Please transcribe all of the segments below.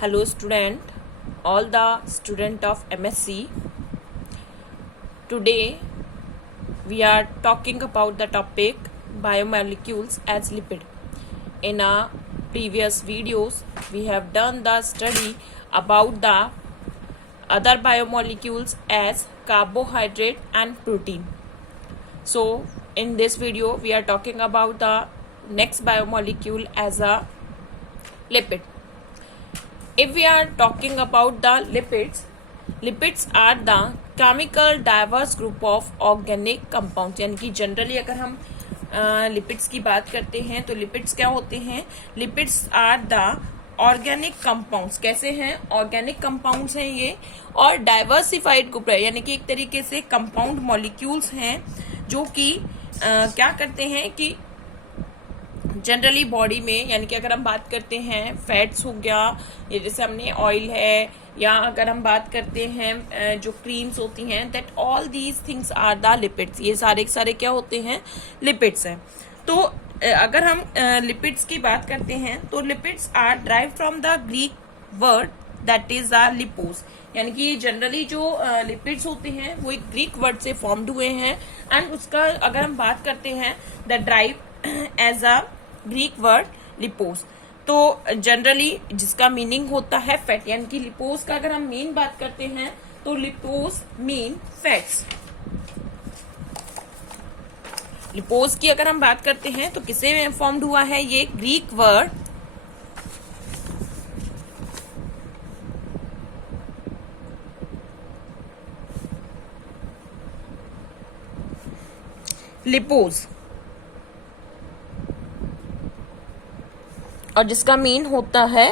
Hello student, all the student of MSc. Today we are talking about the topic biomolecules as lipid. In our previous videos we have done the study about the other biomolecules as carbohydrate and protein. So in this video we are talking about the next biomolecule as a lipid. If we are talking about the lipids are the chemical diverse group of organic compounds. यानी कि generally अगर हम lipids की बात करते हैं तो lipids क्या होते हैं? Lipids are the organic compounds. कैसे हैं? ऑर्गेनिक कंपाउंड्स हैं ये, और डाइवर्सिफाइड ग्रुप है, यानी कि एक तरीके से कंपाउंड मॉलिक्यूल्स हैं जो कि क्या करते हैं कि जनरली बॉडी में, यानी कि अगर हम बात करते हैं फैट्स हो गया, ये जैसे हमने ऑयल है, या अगर हम बात करते हैं जो क्रीम्स होती हैं, that all these things are the lipids. ये सारे के सारे क्या होते हैं? लिपिड्स हैं. तो अगर हम लिपिड्स की बात करते हैं तो lipids are drive from the Greek word that is the lipos. यानी कि जनरली जो लिपिड्स होते हैं वो एक ग्रीक वर्ड से फॉर्म्ड हुए हैं, एंड उसका अगर हम बात करते हैं the drive as a Greek word lipos. तो जनरली जिसका मीनिंग होता है फैट, यानी कि लिपोस का अगर हम मेन बात करते हैं तो लिपोस मीन फैट्स. लिपोस की अगर हम बात करते हैं तो किसे फॉर्म्ड हुआ है? ये ग्रीक वर्ड लिपोस, और जिसका मीन होता है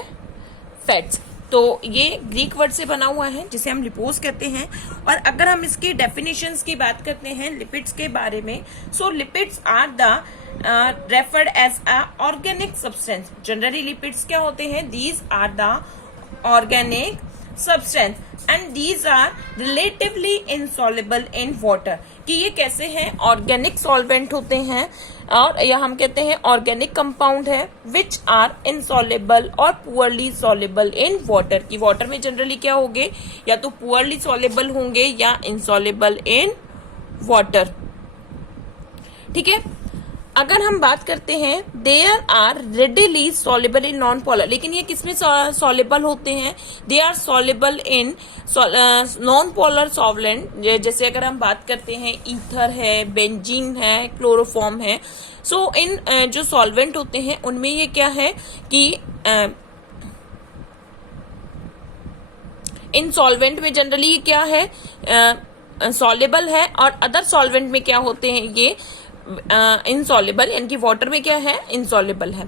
फैट्स. तो ये ग्रीक वर्ड से बना हुआ है जिसे हम लिपोस कहते हैं. और अगर हम इसकी डेफिनेशंस की बात करते हैं लिपिड्स के बारे में, so lipids are the referred as a organic substance. Generally lipids क्या होते हैं? These are the organic substance and these are relatively insoluble in water. कि ये कैसे हैं? ऑर्गेनिक सॉल्वेंट होते हैं, और या हम कहते हैं ऑर्गेनिक कंपाउंड है विच आर इनसॉल्युबल और पुअरली सॉल्युबल इन वाटर. की वाटर में जनरली क्या होंगे? या तो पुअरली सॉल्युबल होंगे या इनसॉल्युबल इन वाटर. ठीक है. अगर हम बात करते हैं there are readily soluble in non polar. लेकिन ये किसमें सॉल्युबल होते हैं? They are soluble in non polar solvent. जैसे अगर हम बात करते हैं ईथर है, बेंजीन है, क्लोरोफॉर्म है. सो इन जो सॉल्वेंट होते हैं उनमें ये क्या है कि इन सॉल्वेंट में जनरली ये क्या है? सॉल्युबल है, और अदर सॉल्वेंट में क्या होते हैं? ये इनसॉल्युबल, यानी कि वाटर में क्या है? इनसॉल्युबल है.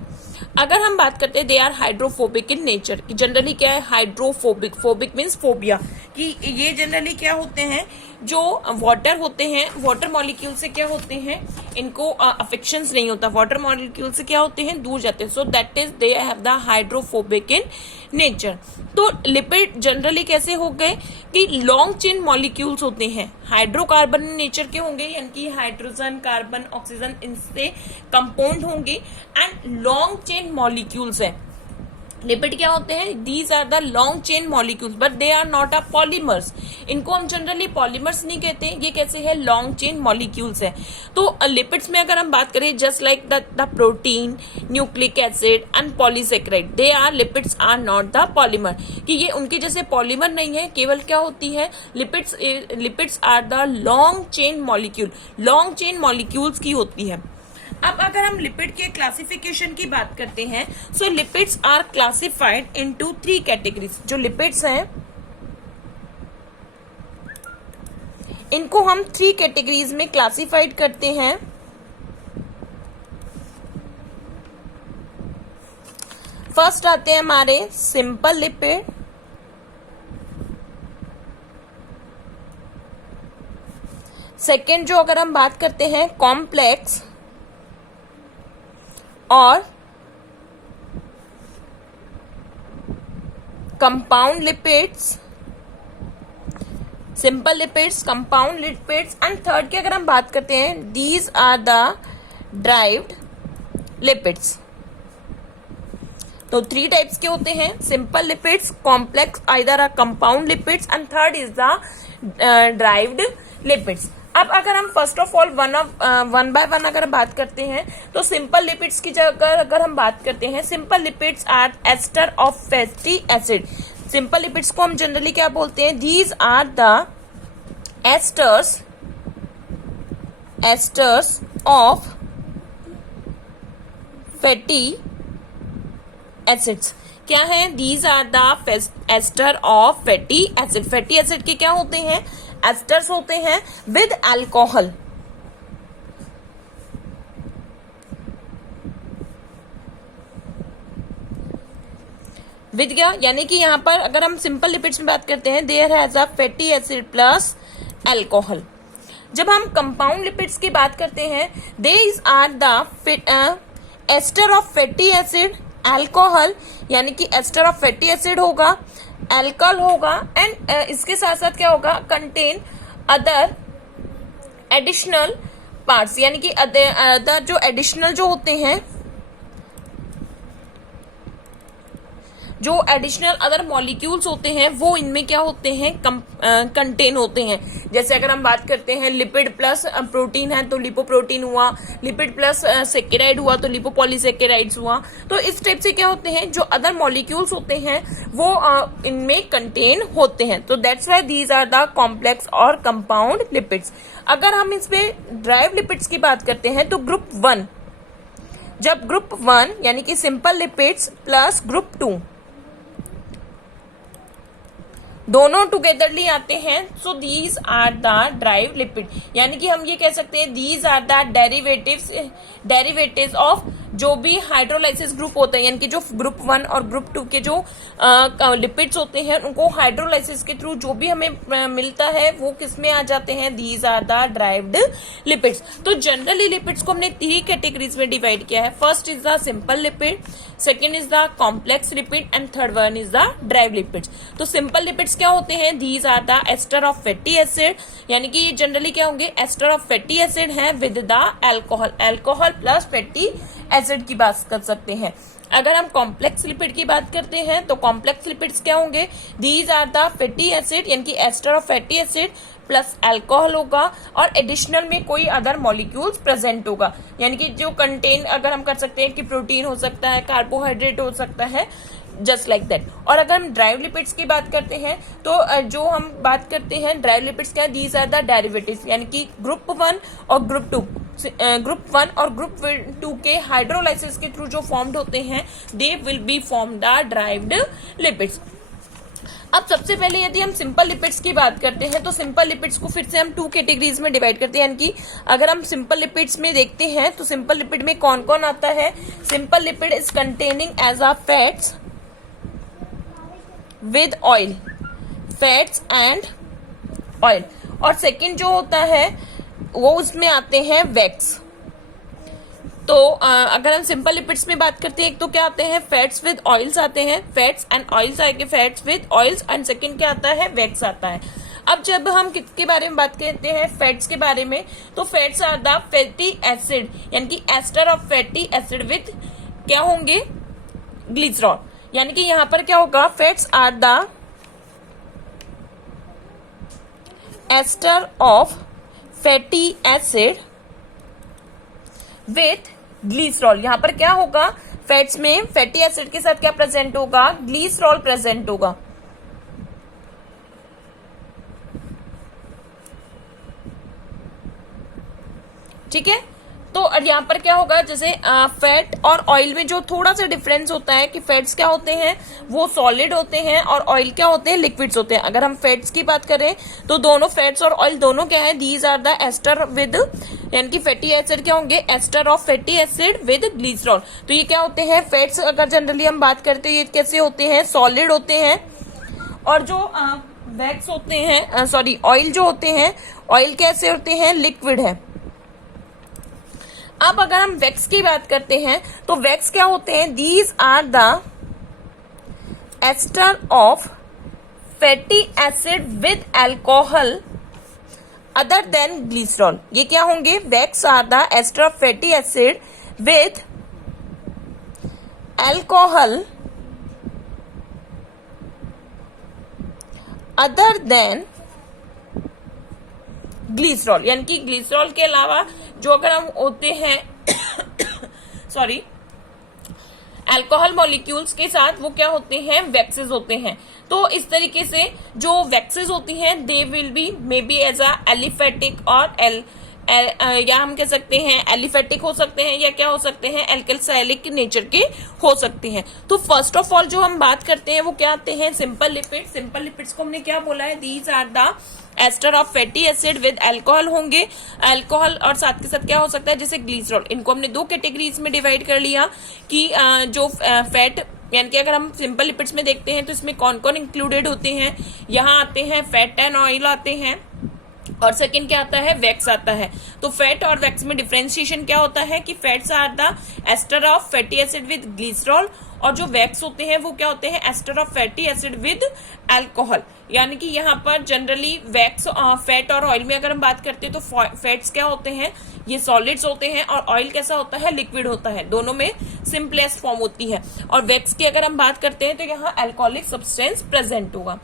अगर हम बात करते हैं they are hydrophobic in nature. कि जनरली क्या है? हाइड्रोफोबिक. Phobic means phobia. कि ये जनरली क्या होते हैं? जो वाटर होते हैं, वाटर मॉलिक्यूल से क्या होते हैं? इनको अफेक्शंस नहीं होता. वाटर मॉलिक्यूल से क्या होते हैं? दूर जाते हैं. So that is they have the hydrophobic in nature. तो लिपिड जनरली कैसे हो गए कि लॉन्ग चेन मॉलिक्यूल्स होते हैं. हाइड्रोकार्बन नेचर के होंगे, यानी कि हाइड्रोजन, कार्बन, ऑक्सीजन इनसे कंपाउंड होंगे, एंड लॉन्ग चेन मॉलिक्यूल्स है. लिपिड क्या होते हैं? These are the long chain molecules, but they are not a polymers. इनको हम जनरली पॉलीमर्स नहीं कहते. ये कैसे है? लॉन्ग चेन मॉलिक्यूल्स है. तो लिपिड्स में अगर हम बात करें just like the protein, nucleic acid and polysaccharide, they are lipids are not the polymer. कि ये उनके जैसे पॉलीमर नहीं है. केवल क्या होती है? Lipids are the long chain molecule, long chain molecules की होती है. अब अगर हम लिपिड के क्लासिफिकेशन की बात करते हैं, so lipids are classified into 3 categories. जो लिपिड्स हैं इनको हम 3 कैटेगरीज में क्लासिफाइड करते हैं. फर्स्ट आते हैं हमारे सिंपल लिपिड, सेकेंड जो अगर हम बात करते हैं कॉम्प्लेक्स, और compound lipids, simple lipids, compound lipids, and third की अगर हम बात करते हैं these are the derived lipids. तो 3 टाइप्स के होते हैं, simple lipids, complex either a compound lipids and third is the derived lipids. अब अगर हम first of all one by one अगर बात करते हैं तो सिंपल लिपिड्स की जगह अगर हम बात करते हैं, simple lipids are ester of fatty acid. Simple lipids को हम जनरली क्या बोलते हैं, these are the esters of fatty acids. क्या है, these are the ester of fatty acid. Fatty acid के क्या होते हैं, एस्टर्स होते हैं विद अल्कोहल। विद क्या, यानी कि यहां पर अगर हम सिंपल लिपिड्स में बात करते हैं, there has a fatty acid plus alcohol. जब हम कंपाउंड लिपिड्स की बात करते हैं, these are the ester of fatty acid, alcohol, यानी कि एस्टर ऑफ फैटी एसिड होगा, अल्कोहल होगा एंड इसके साथ साथ क्या होगा, कंटेन अदर एडिशनल पार्ट्स, यानी कि अदर जो एडिशनल जो होते हैं, जो एडिशनल अदर मॉलिक्यूल्स होते हैं वो इनमें क्या होते हैं, कंटेन होते हैं। जैसे अगर हम बात करते हैं लिपिड प्लस प्रोटीन है तो लिपोप्रोटीन हुआ, लिपिड प्लस सेकेराइड हुआ तो लिपोपॉलीसेकेराइड्स हुआ। तो इस टाइप से क्या होते हैं, जो अदर मॉलिक्यूल्स होते हैं वो इनमें कंटेन होते हैं। तो that's why these are the complex और कंपाउंड लिपिड्स। अगर हम इसमें ड्राइव लिपिड्स की बात करते हैं तो ग्रुप 1, जब ग्रुप 1 यानी कि सिंपल लिपिड्स प्लस ग्रुप 2 दोनों टुगेदरली आते हैं, so these are the derived lipid, यानी कि हम ये कह सकते हैं these are the derivatives of जो भी हाइड्रोलाइसिस ग्रुप होता है, यानी कि जो ग्रुप 1 और ग्रुप 2 के जो लिपिड्स होते हैं उनको हाइड्रोलाइसिस के थ्रू जो भी हमें मिलता है वो किसमें आ जाते हैं, these are the derived lipids. तो जनरली लिपिड्स को हमने 3 कैटेगरीज में डिवाइड किया है। First is the simple lipid, second is the complex lipid and third one is the derived lipids. तो सिंपल लिपिड्स क्या होते हैं, these are the ester of fatty acid, यानी कि ये जनरली क्या होंगे, एस्टर ऑफ फैटी एसिड है with the alcohol, alcohol plus fatty acid की बात कर सकते हैं। अगर हम कॉम्प्लेक्स लिपिड की बात करते हैं तो कॉम्प्लेक्स लिपिड्स क्या होंगे, these are the fatty acid, यानी कि ester of fatty acid plus alcohol होगा और एडिशनल में कोई अदर मॉलिक्यूल्स प्रेजेंट होगा, यानी कि जो कंटेन अगर हम कर सकते हैं कि प्रोटीन हो सकता है, कार्बोहाइड्रेट हो सकता है, जस्ट लाइक दैट। और अगर हम ड्राइव लिपिड्स की बात करते हैं तो जो हम बात करते हैं ड्राइव लिपिड्स क्या है, दीज आर द डेरिवेटिव्स, यानी कि ग्रुप 1 और ग्रुप 2 के हाइड्रोलाइसिस के थ्रू जो फॉर्म्ड होते हैं, they will B form the derived lipids. अब सबसे पहले यदि हम सिंपल लिपिड्स की बात करते हैं तो सिंपल लिपिड्स को फिर से हम 2 कैटेगरीज में डिवाइड करते हैं, यानी कि अगर हम सिंपल लिपिड्स में देखते हैं तो सिंपल लिपिड में कौन कौन आता है, simple lipid is containing as a fats with oil, fats and oil. और सेकेंड जो होता है वो उसमें आते हैं वैक्स। तो अगर हम सिंपल लिपिड्स में बात करते हैं, एक तो क्या आते हैं, फैट्स विद ऑयल्स आते हैं, फैट्स एंड ऑयल्स आएंगे, fats with oils and second क्या आता है, वैक्स आता है। अब जब हम किसके बारे में बात करते हैं, फैट्स के बारे में, तो fats are the fatty acid, यानी कि ester of fatty acid with क्या होंगे, ग्लिसरॉल, यानी कि यहां पर क्या होगा, fats are the ester of fatty acid with glycerol. यहां पर क्या होगा, फैट्स में फैटी एसिड के साथ क्या प्रेजेंट होगा, ग्लिसरॉल प्रेजेंट होगा। ठीक है, तो यहाँ पर क्या होगा, जैसे फैट और ऑयल में जो थोड़ा सा डिफरेंस होता है कि फैट्स क्या होते हैं वो सॉलिड होते हैं और ऑयल क्या होते हैं, लिक्विड्स होते हैं। अगर हम फैट्स की बात करें तो दोनों फैट्स और ऑयल दोनों क्या है, these are the ester with, यानी कि फैटी एसिड क्या होंगे, ester of fatty acid with glycerol. तो ये क्या होते हैं, फैट्स अगर जनरली हम बात करते हैं ये कैसे होते हैं, सॉलिड होते हैं, और जो वैक्स होते हैं, सॉरी ऑयल जो होते हैं, ऑयल कैसे होते हैं, लिक्विड है। अब अगर हम वैक्स की बात करते हैं तो वैक्स क्या होते हैं, these are the ester of fatty acid with alcohol other than glycerol. ये क्या होंगे, wax are the ester of fatty acid with alcohol other than glycerol, यानी कि ग्लिसरॉल के अलावा जो अगर हम होते हैं सॉरी अल्कोहल मॉलिक्यूल्स के साथ वो क्या होते हैं, वैक्सेस होते हैं। तो इस तरीके से जो वैक्सेस होती हैं they will be may be as a aliphatic और या हम कह सकते हैं एलिफेटिक हो सकते हैं, या क्या हो सकते हैं, एल्कैलिक नेचर के हो सकते हैं। तो फर्स्ट ऑफ ऑल जो हम बात करते हैं वो क्या आते हैं, सिंपल लिपिड। सिंपल लिपिड्स को हमने क्या बोला है, these are the ester of fatty acid with alcohol होंगे। अल्कोहल और साथ के साथ क्या हो सकता है, जैसे ग्लिसरॉल। इनको हमने दो कैटेगरीज में डिवाइड कर लिया कि जो फैट, यानी कि अगर हम सिंपल लिपिड्स में देखते हैं तो इसमें कौन कौन इंक्लूडेड होते हैं, यहाँ आते हैं फैट एंड ऑयल आते हैं, और सेकंड क्या आता है, वैक्स आता है। तो फैट और वैक्स में डिफरेंशिएशन क्या होता है कि fats are the ester of fatty acid with glycerol, और जो वैक्स होते हैं वो क्या होते हैं, ester of fatty acid with alcohol. यानी कि यहाँ पर जनरली वैक्स, फैट और ऑयल में अगर हम बात करते हैं तो फैट्स क्या होते हैं, ये सॉलिड्स होते हैं, और ऑयल कैसा होता है, लिक्विड होता है। दोनों में सिंपलेस्ट फॉर्म होती है। और वैक्स की अगर हम बात करते हैं तो यहाँ अल्कोहलिक सब्सटेंस प्रेजेंट होगा।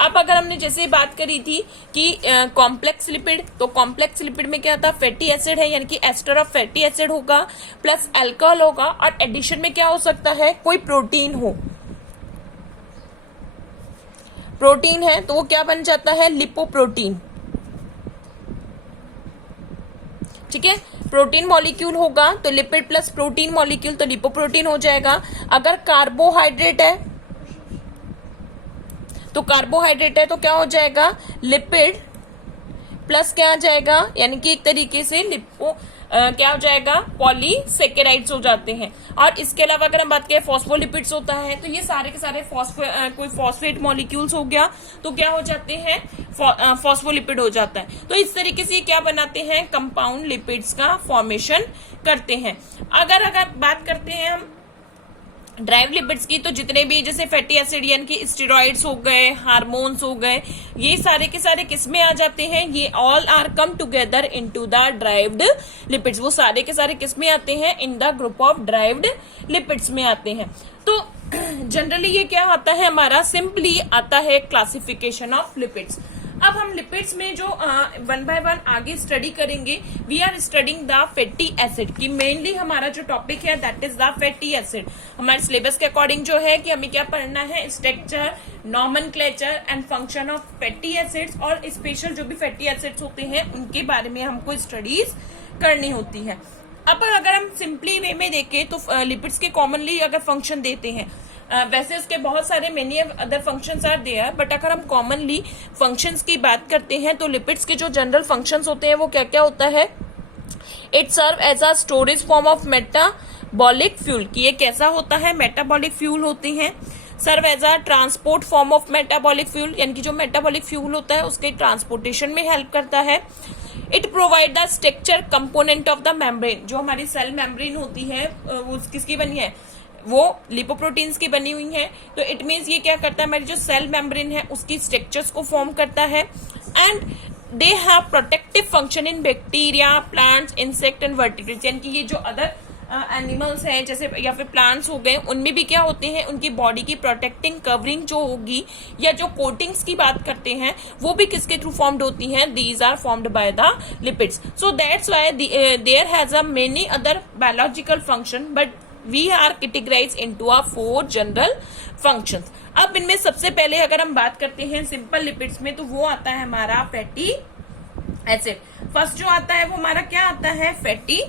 अब अगर हमने जैसे बात करी थी कि कॉम्प्लेक्स लिपिड, तो कॉम्प्लेक्स लिपिड में क्या था, फैटी एसिड है, यानी कि एस्टर ऑफ फैटी एसिड होगा प्लस अल्कोहल होगा, और एडिशन में क्या हो सकता है, कोई प्रोटीन हो, प्रोटीन है तो वो क्या बन जाता है, लिपोप्रोटीन। ठीक है, प्रोटीन मॉलिक्यूल होगा तो लिपिड प्लस प्रोटीन मॉलिक्यूल तो लिपोप्रोटीन हो जाएगा। अगर कार्बोहाइड्रेट है तो कार्बोहाइड्रेट है तो क्या हो जाएगा, लिपिड प्लस क्या आ जाएगा, यानी कि एक तरीके से क्या हो जाएगा, पॉलीसेकेराइड्स हो जाते हैं। और इसके अलावा अगर हम बात करें फॉस्फोलिपिड्स होता है तो ये सारे के सारे कोई फॉस्फेट मॉलिक्यूल्स हो गया तो क्या हो जाते हैं, फॉस्फोलिपिड हो जाता है। तो इस तरीके से क्या बनाते हैं, कंपाउंड लिपिड्स का फॉर्मेशन करते हैं। अगर बात करते हैं हम ड्राइव लिपिड्स की, तो जितने भी जैसे फैटी एसिड यानी कि स्टेरॉइड्स हो गए, हार्मोन्स हो गए, ये सारे के सारे किसमें आ जाते हैं, ये all are come together into the derived lipids. वो सारे के सारे किसमें आते हैं, in the group of derived lipids में आते हैं। तो जनरली ये क्या आता है, हमारा सिंपली आता है क्लासिफिकेशन ऑफ लिपिड्स। अब हम लिपिड्स में जो वन बाय वन आगे स्टडी करेंगे, we are studying the fatty acid की मेनली हमारा जो टॉपिक है that is the fatty acid. हमारे सिलेबस के अकॉर्डिंग जो है कि हमें क्या पढ़ना है, structure, nomenclature and function of fatty acids, और स्पेशल जो भी फैटी एसिड्स होते हैं उनके बारे में हमको स्टडीज करनी होती है। अब अगर हम सिंपली वे में देखें तो लिपिड्स के कॉमनली अगर फंक्शन देते हैं, वैसे उसके बहुत सारे many other functions are there, but अगर हम कॉमनली फंक्शंस की बात करते हैं तो लिपिड्स के जो जनरल फंक्शंस होते हैं वो क्या क्या होता है, it serve as a storage form of metabolic fuel, कि ये कैसा होता है, मेटाबॉलिक फ्यूल होते हैं। Serve as a transport form of metabolic fuel, यानी कि जो मेटाबॉलिक फ्यूल होता है उसके ट्रांसपोर्टेशन में हेल्प करता है। It provide the structure component of the membrane, जो हमारी सेल मेम्ब्रेन होती है वो किसकी बनी है, वो लिपोप्रोटीन्स की बनी हुई है। तो इट मीन्स ये क्या करता है, हमारी जो सेल मेम्ब्रेन है उसकी स्ट्रक्चर्स को फॉर्म करता है। And they have protective function in bacteria, plants, insect and vertebrates, यानी कि ये जो अदर एनिमल्स हैं जैसे या फिर प्लांट्स हो गए, उनमें भी क्या होते हैं, उनकी बॉडी की प्रोटेक्टिंग कवरिंग जो होगी या जो कोटिंग्स की बात करते हैं वो भी किसके थ्रू फॉर्म्ड होती हैं, these are formed by the lipids. So that's why there has a many other biological function, but we are categorized into a 4 general functions. अब इनमें सबसे पहले अगर हम बात करते हैं सिंपल लिपिड्स में तो वो आता है हमारा फैटी एसिड। फर्स्ट जो आता है वो हमारा क्या आता है, फैटी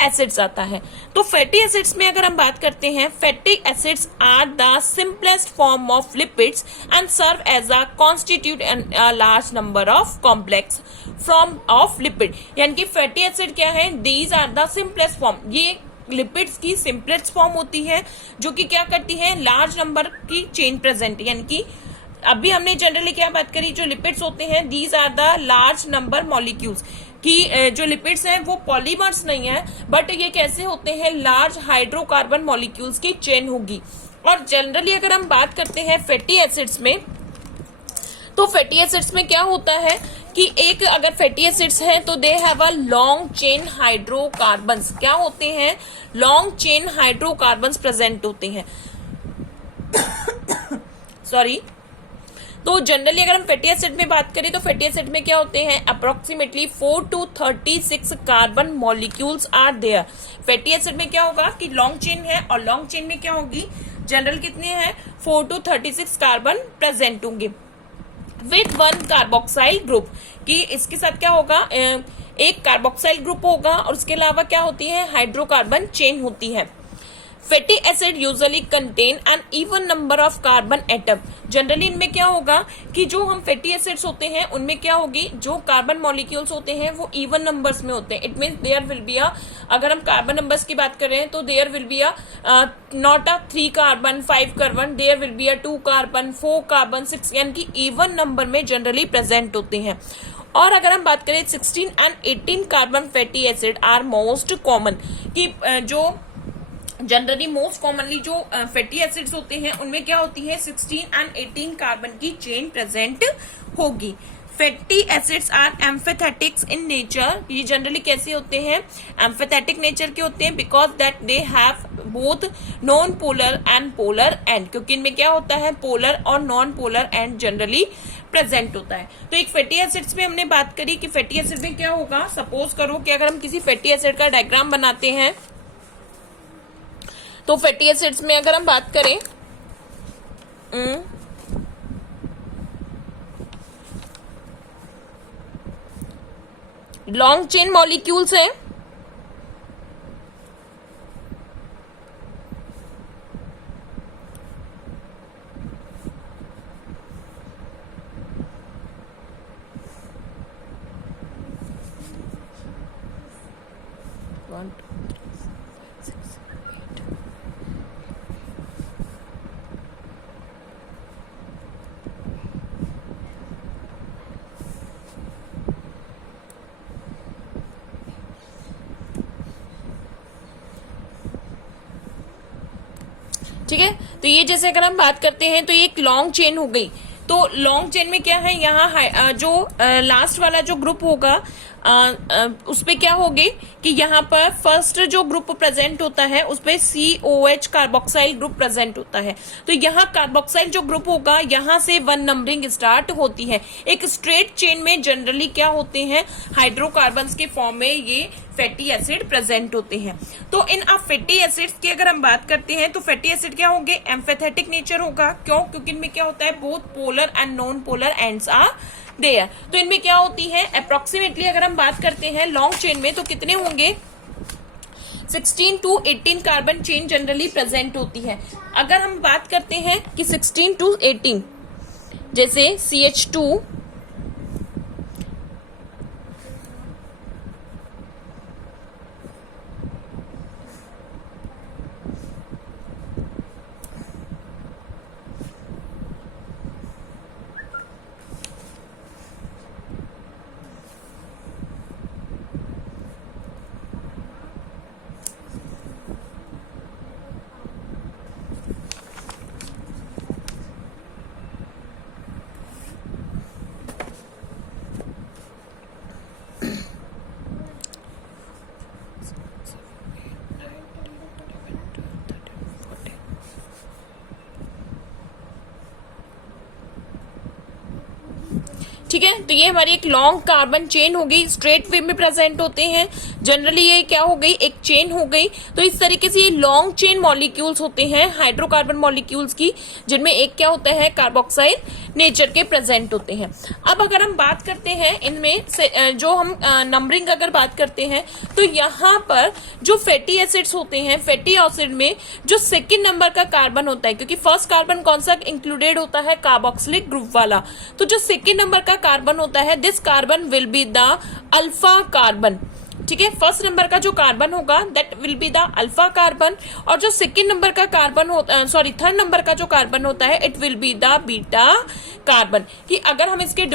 एसिड्स आता है। तो फैटी एसिड्स में अगर हम बात करते हैं, fatty acids are the simplest form of lipids and serve as a constitute a large number of complex form of lipid, यानी कि फैटी एसिड क्या है, these are the simplest form, ये लिपिड्स की सिंपलेस्ट फॉर्म होती है जो कि क्या करती है, लार्ज नंबर की चेन प्रेजेंट, यानी कि अभी हमने जनरली क्या बात करी, जो लिपिड्स होते हैं these are the large number molecules, कि जो लिपिड्स हैं वो पॉलीमर्स नहीं है, बट ये कैसे होते हैं, लार्ज हाइड्रोकार्बन मॉलिक्यूल्स की चेन होगी। और जनरली अगर हम बात करते हैं फैटी एसिड्स में, तो फैटी एसिड्स में क्या होता है कि एक अगर फैटी एसिड्स हैं तो they have a long chain hydrocarbons, क्या होते हैं, लॉन्ग चेन हाइड्रोकार्बन्स प्रेजेंट होते हैं सॉरी। तो जनरली अगर हम फैटी एसिड में बात करें तो फैटी एसिड में क्या होते हैं, approximately 4 to 36 carbon molecules are there. Fatty acid में क्या होगा कि लॉन्ग चेन है, और लॉन्ग चेन में क्या होगी, जनरल कितने हैं, 4 to 36 कार्बन प्रेजेंट होंगे विथ वन कार्बोक्साइल ग्रुप। कि इसके साथ क्या होगा, एक कार्बोक्साइल ग्रुप होगा, और उसके अलावा क्या होती है, हाइड्रोकार्बन चेन होती है। Fatty acid usually contain an even number of carbon atom. Generally इनमें क्या होगा कि जो हम फैटी एसिड्स होते हैं उनमें क्या होगी, जो कार्बन मॉलिक्यूल्स होते हैं वो इवन नंबर्स में होते हैं। It means there will be a, अगर हम कार्बन नंबर्स की बात कर रहे हैं तो there will be a not a 3 carbon 5 carbon, there will be a 2 carbon 4 carbon 6, यानी कि इवन नंबर में जनरली प्रेजेंट होते हैं। और अगर हम बात करें 16 and 18 carbon fatty acid are most common, कि जो जनरली मोस्ट कॉमनली जो फैटी एसिड्स होते हैं उनमें क्या होती है, 16 and 18 कार्बन की चेन प्रेजेंट होगी। Fatty acids are amphipathics in nature. ये जनरली कैसे होते हैं, एम्फेथेटिक नेचर के होते हैं, because that they have both non polar and polar end, क्योंकि इनमें क्या होता है, पोलर और non polar end generally present होता है। तो एक फैटी एसिड्स में हमने बात करी कि फैटी एसिड में क्या होगा, सपोज करो कि अगर हम किसी फैटी एसिड का डायग्राम बनाते हैं, तो फैटी एसिड्स में अगर हम बात करें, लॉन्ग चेन मॉलिक्यूल्स हैं, ठीक है। तो ये जैसे अगर हम बात करते हैं तो ये एक लॉन्ग चेन हो गई। तो लॉन्ग चेन में क्या है, यहाँ जो लास्ट वाला जो ग्रुप होगा उस पे क्या होगी कि यहाँ पर फर्स्ट जो ग्रुप प्रेजेंट होता है उस पे COH कार्बोक्साइल ग्रुप प्रेजेंट होता है। तो यहाँ कार्बोक्साइल जो ग्रुप होगा यहाँ से 1 नंबरिंग स्टार्ट होती है। एक स्ट्रेट चेन में जनरली क्या होते हैं, हाइड्रोकार्बन्स के फॉर्म में ये फैटी एसिड प्रेजेंट होते हैं। तो इन फैटी एसिड्स की अगर हम बात करते हैं तो फैटी एसिड क्या होंगे, एम्फेथेटिक नेचर होगा। क्यों, क्योंकि इनमें क्या होता है, both polar and non polar ends are there. तो इनमें क्या होती है, अप्रोक्सीमेटली अगर हम बात करते हैं लॉन्ग चेन में तो कितने होंगे, 16 to 18 carbon chain generally present होती है। अगर हम बात करते हैं कि 16 to 18, जैसे CH2, ठीक है। तो ये हमारी एक लॉन्ग कार्बन चेन हो गई, स्ट्रेट वे में प्रेजेंट होते हैं। जनरली ये क्या हो गई, एक चेन हो गई। तो इस तरीके से ये लॉन्ग चेन मॉलिक्यूल्स होते हैं हाइड्रोकार्बन मॉलिक्यूल्स की, जिनमें एक क्या होता है, कार्बोक्साइल नेचर के प्रेजेंट होते हैं। अब अगर हम बात करते हैं इनमें से जो हम नंबरिंग अगर बात करते हैं तो यहाँ पर जो फैटी एसिड्स होते हैं, फैटी एसिड में जो सेकेंड नंबर का कार्बन होता है, क्योंकि फर्स्ट कार्बन कौन सा इंक्लूडेड होता है, कार्बोक्सिलिक ग्रुप वाला। तो जो सेकेंड नंबर का कार्बन होता है, this carbon will be the alpha carbon. ठीक है, फर्स्ट नंबर का जो कार्बन होगा that will be the alpha carbon, और जो सेकेंड नंबर का कार्बन होता थर्ड नंबर का जो कार्बन होता है it will be the beta carbon. कि अगर हम इसके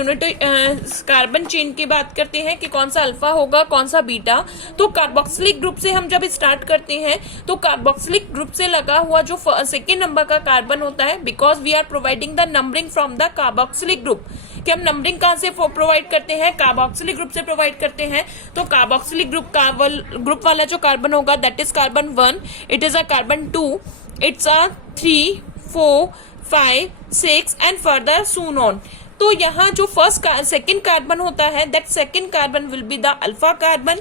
कार्बन चेन की बात करते हैं कि कौन सा अल्फा होगा कौन सा बीटा, तो कार्बोक्सिलिक ग्रुप से हम जब स्टार्ट करते हैं तो कार्बोक्सिलिक ग्रुप से लगा हुआ जो सेकेंड नंबर का कार्बन होता है, because we are providing the numbering from the carboxylic group, कि हम नंबरिंग कहां से प्रोवाइड करते हैं, कार्बोक्सिलिक ग्रुप से प्रोवाइड करते हैं। तो कार्बोक्सिलिक ग्रुप वाला जो कार्बन होगा that is carbon 1, it is a carbon 2, it's a 3, 4, 5, 6 and further soon on. तो यहाँ जो सेकेंड कार्बन होता है, that second carbon will be the alpha carbon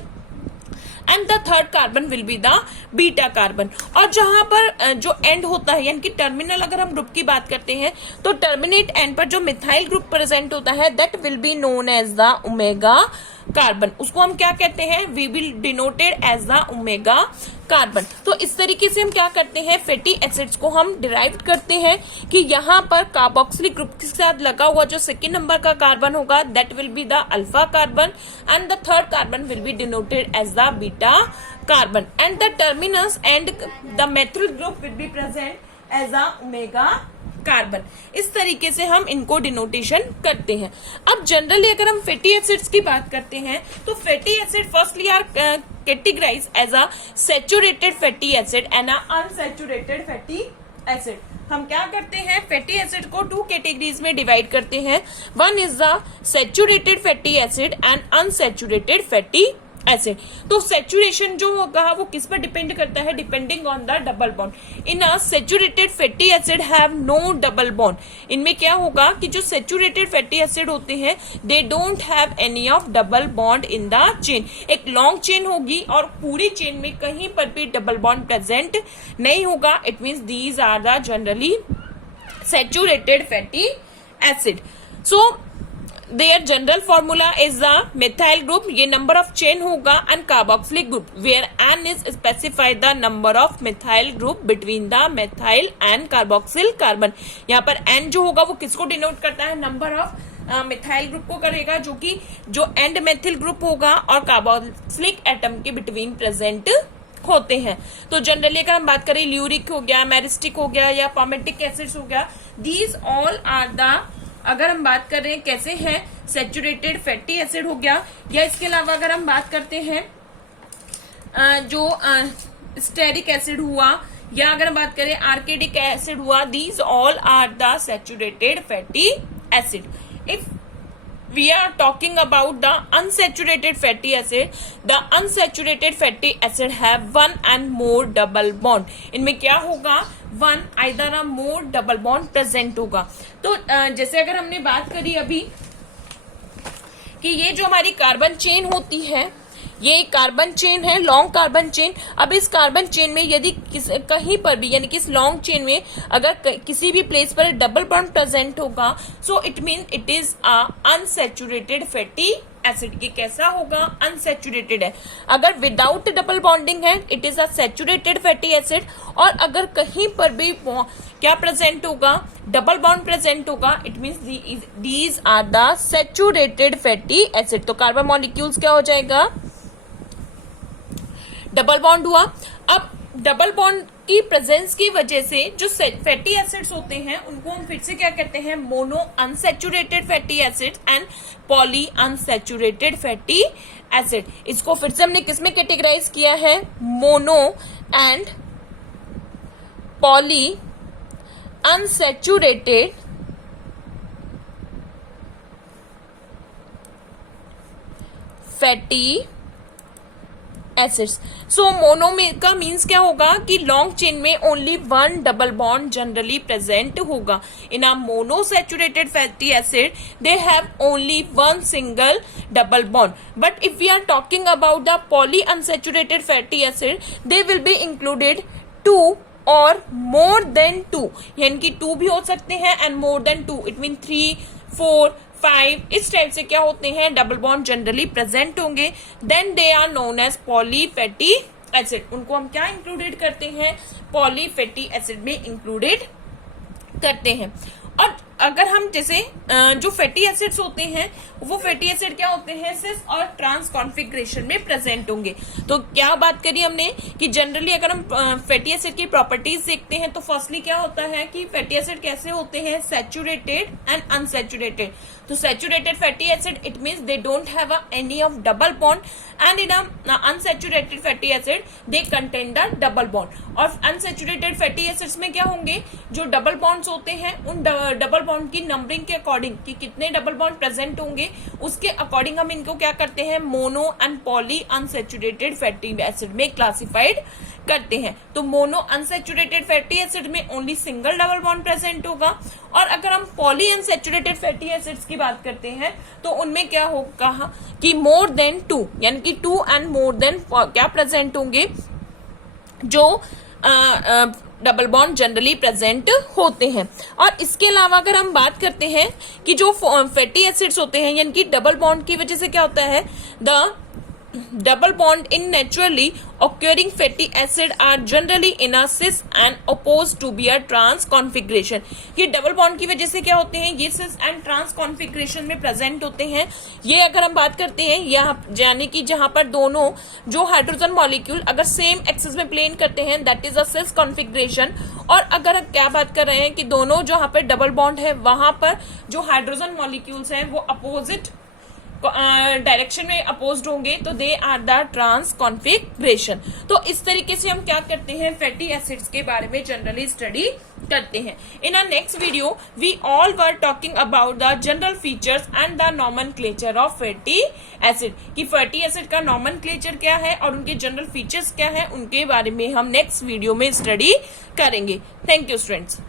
and the third carbon will be the beta carbon. और जहां पर जो and होता है, यानी कि टर्मिनल, अगर हम ग्रुप की बात करते हैं तो टर्मिनेट एंड पर जो मिथाइल ग्रुप प्रेजेंट होता है, that will be known as the omega carbon. उसको हम क्या कहते हैं, we will denoted as the omega carbon. तो इस तरीके से हम क्या करते हैं, फैटी एसिड्स को हम डिराइव करते हैं कि यहाँ पर कार्बोक्सिलिक ग्रुप के साथ लगा हुआ जो सेकेंड नंबर का कार्बन होगा, that will be the alpha carbon and the third carbon will be denoted as the beta carbon and the terminus and the methyl group will be present as the omega carbon. इस तरीके से हम इनको denotation करते हैं। अब generally अगर हम फैटी एसिड्स की बात करते हैं तो fatty acid firstly are categorize as a saturated fatty acid and a unsaturated fatty acid. हम क्या करते हैं, फैटी एसिड को 2 कैटेगरीज में डिवाइड करते हैं। One is the saturated fatty acid and unsaturated fatty acid. तो सैचुरेशन जो होगा वो किस पर डिपेंड करता है, depending on the double bond. In a saturated fatty acid have no double bond. इनमें क्या होगा कि जो सैचुरेटेड फैटी एसिड होते हैं, they don't have any of double bond in the chain. एक लॉन्ग चेन होगी और पूरी चेन में कहीं पर भी डबल बॉन्ड प्रेजेंट नहीं होगा। It means these are the generally saturated fatty acid. So their general formula is the methyl group, ये number of chain होगा, and carboxylic group where n is specified the number of methyl group between the methyl and carboxyl carbon। यहाँ पर n जो होगा वो किसको denote करता है, नंबर ऑफ मिथाइल ग्रुप को करेगा, जो कि जो एंड मेथिल ग्रुप होगा और कार्बोक्सिलिक एटम के बिटवीन प्रेजेंट होते हैं। तो जनरली अगर हम बात करें, ल्यूरिक हो गया, मैरिस्टिक हो गया या पामेटिक एसिड्स हो गया, दीज ऑल आर द, अगर हम बात कर रहे हैं कैसे हैं, सैचुरेटेड फैटी एसिड हो गया, या इसके अलावा अगर हम बात करते हैं जो स्टेरिक एसिड हुआ, या अगर हम बात करें आर्केडिक एसिड हुआ, these all are the saturated fatty acid. If we are talking about the unsaturated fatty acid, the unsaturated fatty acid have one and more double bond। इनमें क्या होगा, one either a more double bond present होगा। तो जैसे अगर हमने बात करी अभी कि ये जो हमारी कार्बन चेन होती है, ये कार्बन चेन है, लॉन्ग कार्बन चेन। अब इस कार्बन चेन में यदि कहीं पर भी, यानी कि इस लॉन्ग चेन में अगर किसी भी प्लेस पर डबल बॉन्ड प्रेजेंट होगा, so it mean it is a unsaturated fatty acid. ये कैसा होगा, अनसैचुरेटेड है। अगर विदाउट डबल बॉन्डिंग है, it is a saturated fatty acid. और अगर कहीं पर भी क्या प्रेजेंट होगा, डबल बॉन्ड प्रेजेंट होगा, it means these are the saturated fatty acid. तो कार्बन मॉलिक्यूल्स क्या हो जाएगा, डबल बॉन्ड हुआ। अब डबल बॉन्ड की प्रेजेंस की वजह से जो फैटी एसिड्स होते हैं उनको हम फिर से क्या कहते हैं, mono unsaturated fatty acid and poly unsaturated fatty acid. इसको फिर से हमने किसमें कैटेगराइज किया है, mono and poly unsaturated fatty acids. So mono में का मीन्स क्या होगा कि लॉन्ग चेन में only one double bond generally present होगा। In a monosaturated fatty acid they have only one single double bond. But if we are talking about the poly unsaturated fatty acid, they will be included 2 और मोर than 2, यानी कि 2 भी हो सकते हैं and more than 2, it mean 3, 4, 5, इस type से क्या होते हैं, डबल बॉन्ड जनरली प्रेजेंट होंगे। Then they are known as poly fatty acid. उनको हम क्या इंक्लूडेड करते हैं, पॉली फैटी एसिड में इंक्लूडेड करते हैं। और अगर हम जैसे जो फैटी एसिड्स होते हैं, वो फैटी एसिड क्या होते हैं, सिस और ट्रांस कॉन्फ़िगरेशन में प्रेजेंट होंगे। तो क्या बात करी हमने कि जनरली अगर हम फैटी एसिड की प्रॉपर्टीज देखते हैं तो फर्स्टली क्या होता है कि फैटी एसिड कैसे होते हैं, सैचुरेटेड एंड अनसैचुरेटेड। तो saturated fatty acid it means they don't have any of double bond and in unsaturated fatty acid they contain the double bond. और अनसैचुरेटेड फैटी एसिड्स में क्या होंगे, जो डबल बॉन्ड्स होते हैं उन डबल बॉन्ड की नंबरिंग के अकॉर्डिंग कि कितने डबल बॉन्ड प्रेजेंट होंगे, उसके अकॉर्डिंग हम इनको क्या करते हैं, mono and poly unsaturated fatty acid में क्लासिफाइड करते हैं। तो मोनो अनसैचुरेटेड फैटी एसिड में only single double bond present होगा, और अगर हम पॉली अनसैचुरेटेड फैटी एसिड्स की बात करते हैं तो उनमें क्या होगा कि मोर देन 2 यानी कि 2 एंड मोर देन क्या प्रेजेंट होंगे, जो डबल बॉन्ड जनरली प्रेजेंट होते हैं। और इसके अलावा अगर हम बात करते हैं कि जो फैटी एसिड्स होते हैं यानी कि डबल बॉन्ड की वजह से क्या होता है, the double bond in naturally occurring fatty acid are generally in a cis and opposed to be a trans configuration। ये डबल बॉन्ड की वजह से क्या होते हैं, ये सिस एंड ट्रांस कॉन्फ़िगरेशन में प्रेजेंट होते हैं। ये अगर हम बात करते हैं यहाँ यानी कि जहां पर दोनों जो हाइड्रोजन मॉलिक्यूल अगर सेम एक्सिस में प्लेन करते हैं that is a cis configuration. और अगर क्या बात कर रहे हैं कि दोनों जहां पर डबल बॉन्ड है वहां पर जो हाइड्रोजन मॉलिक्यूल्स हैं वो अपोजिट डायरेक्शन में अपोज्ड होंगे, तो they are the trans configuration. तो इस तरीके से हम क्या करते हैं, फैटी एसिड्स के बारे में जनरली स्टडी करते हैं। In a next video we all were talking about the general features and the nomenclature of fatty acid, कि फैटी एसिड का नॉमेनक्लेचर क्या है और उनके जनरल फीचर्स क्या है, उनके बारे में हम नेक्स्ट वीडियो में स्टडी करेंगे। Thank you students.